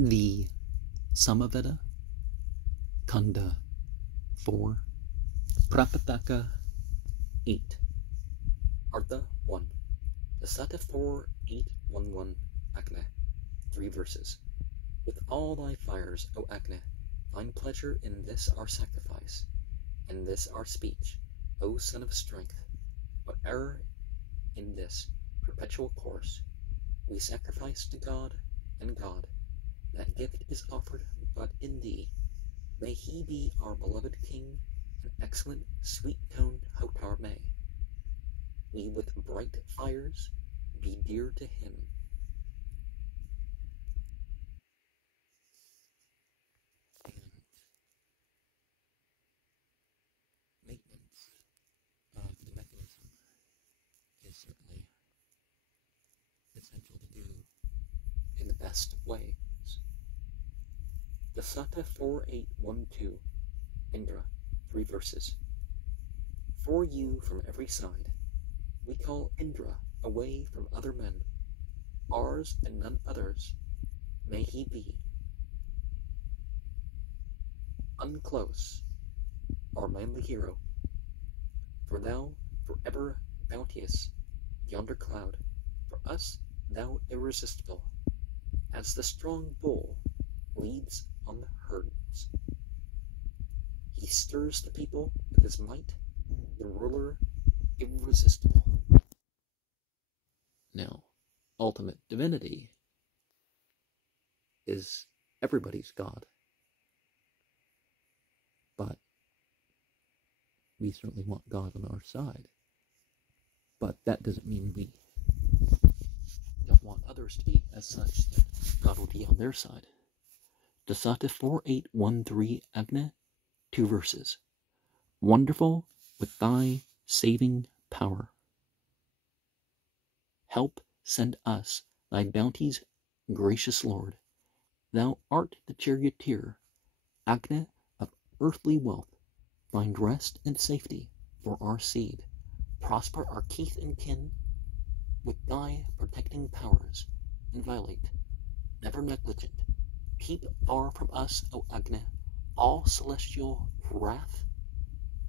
The Samaveda, Kanda 4, Prapathaka 8, Ardha 1, Dasata 4-8-1-1, Agna, 3 verses. With all thy fires, O Agna, find pleasure in this our sacrifice, and this our speech, O son of strength. Whate'er in this perpetual course we sacrifice to God and God, that gift is offered but in thee. May he be our beloved King, an excellent, sweet-toned Hotar may. We with bright fires be dear to him. And maintenance of the mechanism is certainly essential to do in the best ways. Dasata 4-8-1-2, Indra, 3 verses. For you from every side, we call Indra away from other men, ours and none others, may he be. Unclose, our manly hero, for thou forever bounteous, yonder cloud, for us thou irresistible, as the strong bull leads on the herds. He stirs the people with his might, the ruler irresistible. Now, ultimate divinity is everybody's God, but we certainly want God on our side. But that doesn't mean we don't want others to be as such that God will be on their side. Dasata 4-8-1-3 Agna, 2 verses. Wonderful with thy saving power. Help send us, thy bounties, gracious Lord. Thou art the charioteer, Agna of earthly wealth. Find rest and safety for our seed. Prosper our kith and kin with thy protecting powers. Inviolate, never negligent. Keep far from us, O Agna, all celestial wrath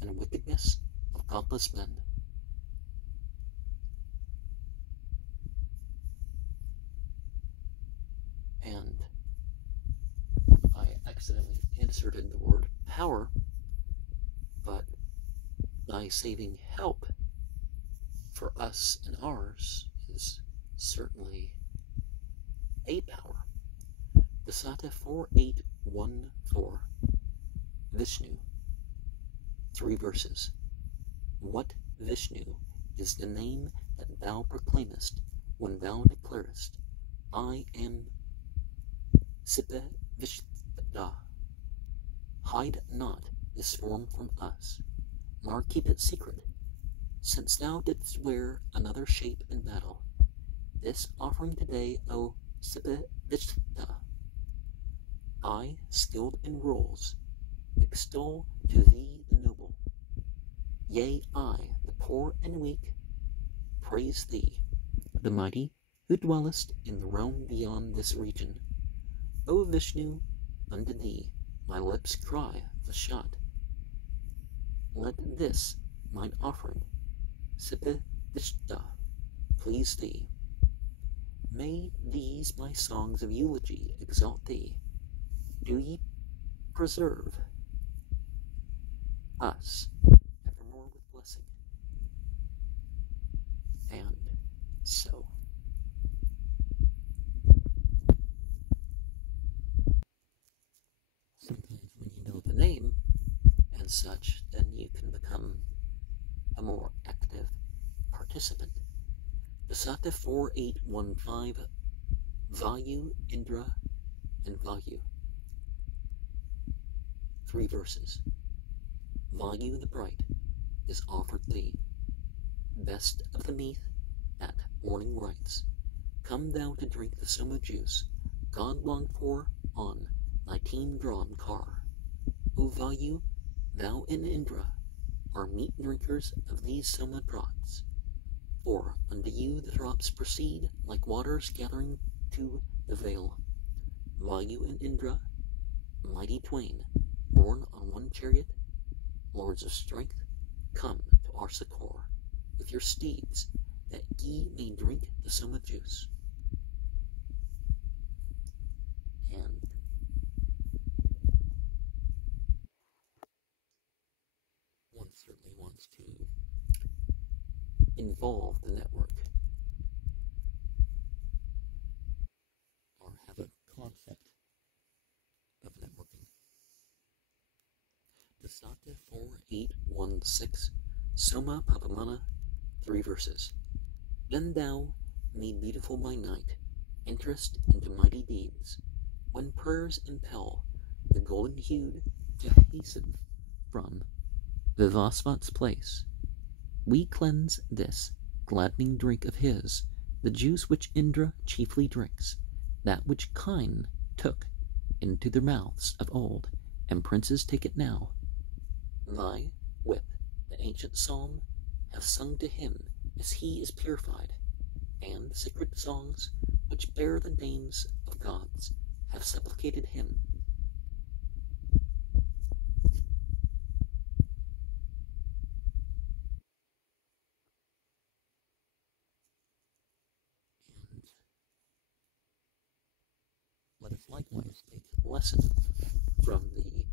and wickedness of godless men. And I accidentally inserted the word power, but thy saving help for us and ours is certainly a power. Dasata 4-8-1-4, Vishnu, 3 verses. What Vishnu is the name that thou proclaimest when thou declarest, I am Sipa Vishta. Hide not this form from us, nor keep it secret, since thou didst wear another shape in battle. This offering today, O Sipa Vishta, I, skilled in roles, extol to thee the noble. Yea, I, the poor and weak, praise thee, the mighty, who dwellest in the realm beyond this region. O Vishnu, unto thee my lips cry Vashat. Let this, mine offering, Sipavishta, please thee. May these my songs of eulogy exalt thee. Do ye preserve us evermore with blessing. And so. Sometimes when you know the name and such, then you can become a more active participant. Dasata 4-8-1-5, Vayu, Indra, and Vayu. 3 verses. Vayu the bright is offered thee, best of the meat at morning rites. Come thou to drink the soma juice, God longed for on thy team-drawn car. O Vayu, thou and Indra are meat drinkers of these soma draughts. For unto you the drops proceed like waters gathering to the vale. Vayu and Indra, mighty twain, born on one chariot, lords of strength, come to our succor with your steeds, that ye may drink the Soma juice. And one certainly wants to involve the network or have a concept of networking. Dasata 4816, Soma Papamana, 3 verses. Then thou, made beautiful by night, enterest into mighty deeds, when prayers impel the golden-hued to hasten from Vivasvat's place. We cleanse this gladdening drink of his, the juice which Indra chiefly drinks, that which kine took into their mouths of old, and princes take it now. Thy with the ancient psalm have sung to him as he is purified, and sacred songs which bear the names of gods have supplicated him. And let us likewise take lesson from the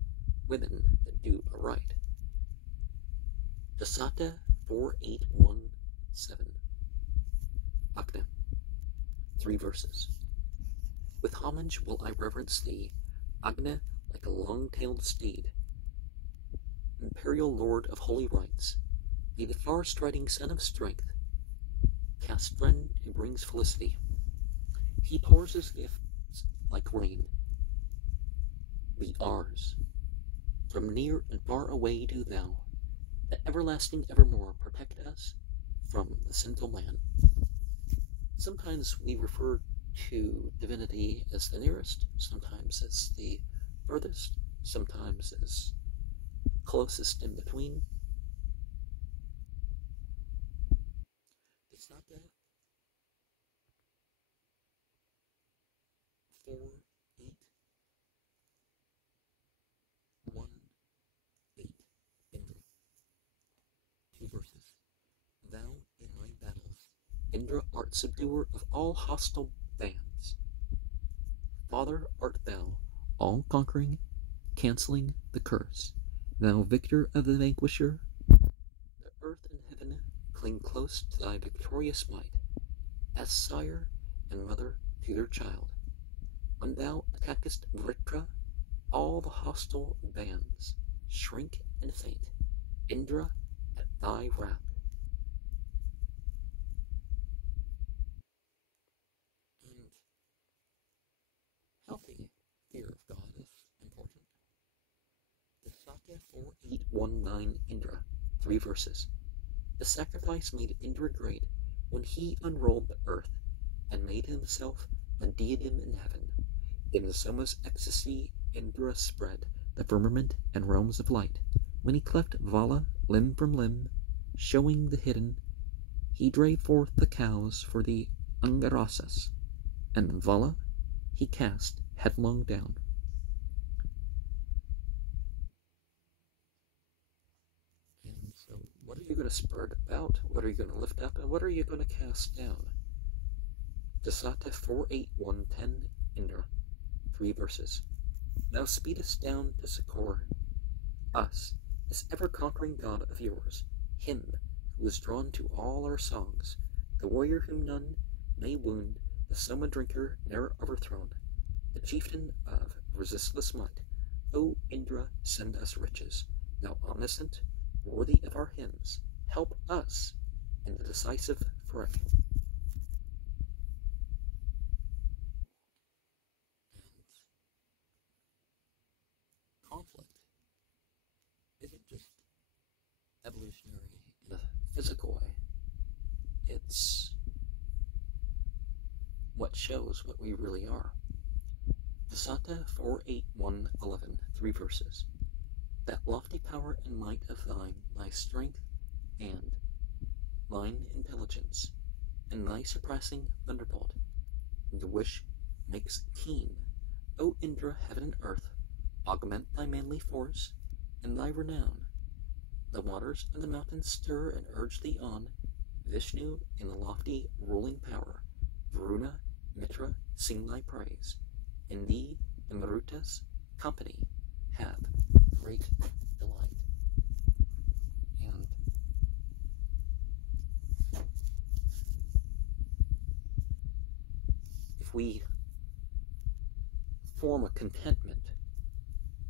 women that do aright. Dasata 4817, Agna, 3 verses. With homage will I reverence thee, Agna, like a long-tailed steed. Imperial lord of holy rites, be the far-striding son of strength, cast friend who brings felicity. He pours his gifts like rain. Be ours. From near and far away do thou, the everlasting evermore, protect us from the sinful man. Sometimes we refer to divinity as the nearest, sometimes as the furthest, sometimes as closest in between. It's not that. 4818, Indra. 2 verses. Thou in my battles, Indra, art subduer of all hostile bands. Father art thou, all conquering, cancelling the curse. Thou victor of the vanquisher, the earth and heaven cling close to thy victorious might, as sire and mother to their child. When thou attackest Vritra, all the hostile bands shrink and faint, Indra, at thy wrath. And healthy fear of God is important. Dasata 4819, Indra, 3 verses. The sacrifice made Indra great when he unrolled the earth and made himself a diadem in heaven. In the Soma's ecstasy, Indra spread the firmament and realms of light. When he cleft Vala limb from limb, showing the hidden, he drave forth the cows for the Angarasas, and Vala he cast headlong down. And so, what are you going to spread about? What are you going to lift up? And what are you going to cast down? Dasata 4810, Indra, 3 verses. Thou speedest down to succor us, this ever-conquering God of yours, him who is drawn to all our songs, the warrior whom none may wound, the Soma drinker ne'er overthrown, the chieftain of resistless might. O Indra, send us riches, thou omniscient, worthy of our hymns, help us in the decisive fray. Conflict isn't just evolutionary in a physical way. It's what shows what we really are. Dasata 48111, 3 verses. That lofty power and might of thine, thy strength and thine intelligence, and thy surpassing thunderbolt, the wish makes keen O Indra, heaven and earth, augment thy manly force and thy renown. The waters and the mountains stir and urge thee on. Vishnu, in the lofty ruling power, Varuna, Mitra, sing thy praise. In thee the Marutas company have great delight. And if we form a contentment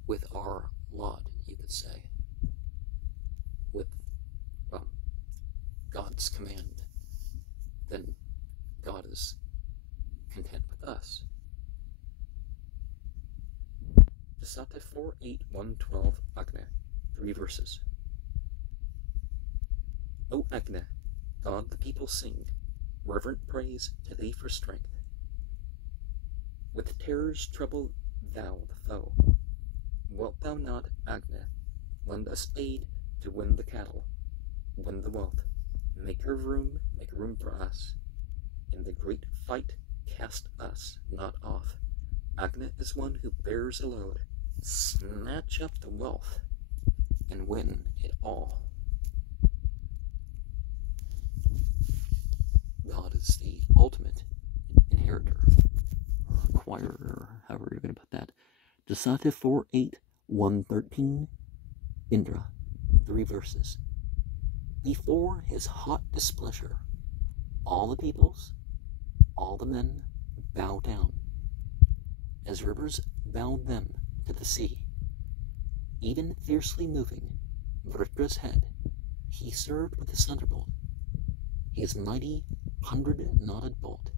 with our lot, you could say, with God's command, then God is content with us. Dasata 4, 8, 1, 12, Agna, 3 verses. O Agna, God the people sing, reverent praise to thee for strength. With terrors trouble thou the foe. Wilt thou not, Agna, lend us aid to win the cattle, win the wealth? Make room for us. In the great fight, cast us not off. Agna is one who bears a load. Snatch up the wealth and win it all. God is the ultimate inheritor, or acquirer, or however you're going to put that. Dasata 4, 8, 1, 13, Indra, 3 verses. Before his hot displeasure, all the peoples, all the men bow down, as rivers bowed them to the sea. Even fiercely moving Vritra's head, he served with his thunderbolt, his mighty 100-knotted bolt.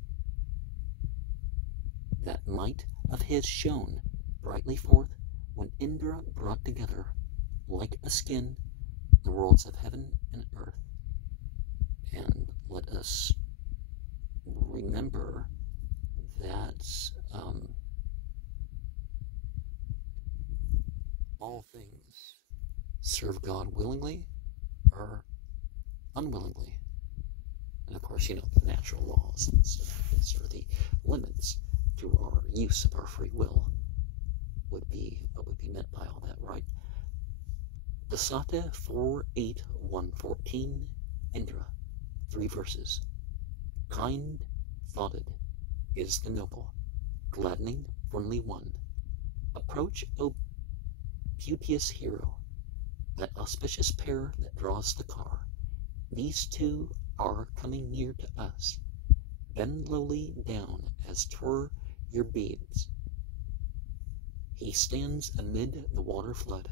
That might of his shone brightly forth when Indra brought together, like a skin, the worlds of heaven and earth. And let us remember that all things serve God willingly or unwillingly. And of course, the natural laws and stuff, these are the limits to our use of our free will, would be what would be meant by all that, right? Dasata 4, 8, 1, 14, Indra, 3 verses. Kind-thoughted is the noble, gladdening friendly one. Approach, O beauteous hero, that auspicious pair that draws the car. These two are coming near to us. Bend lowly down as 'twere your beads. He stands amid the water flood,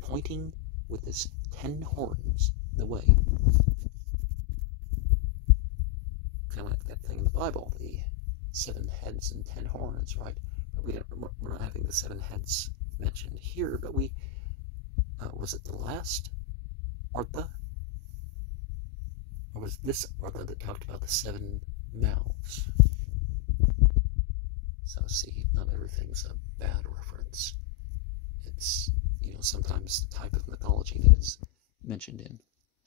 pointing with his 10 horns the way. Kind of like that thing in the Bible, the 7 heads and 10 horns, right? But we're not having the 7 heads mentioned here, but we, was it the last Ardha? Or was this Ardha that talked about the 7 mouths? So see, not everything's a bad reference. It's, sometimes the type of mythology that it's mentioned in.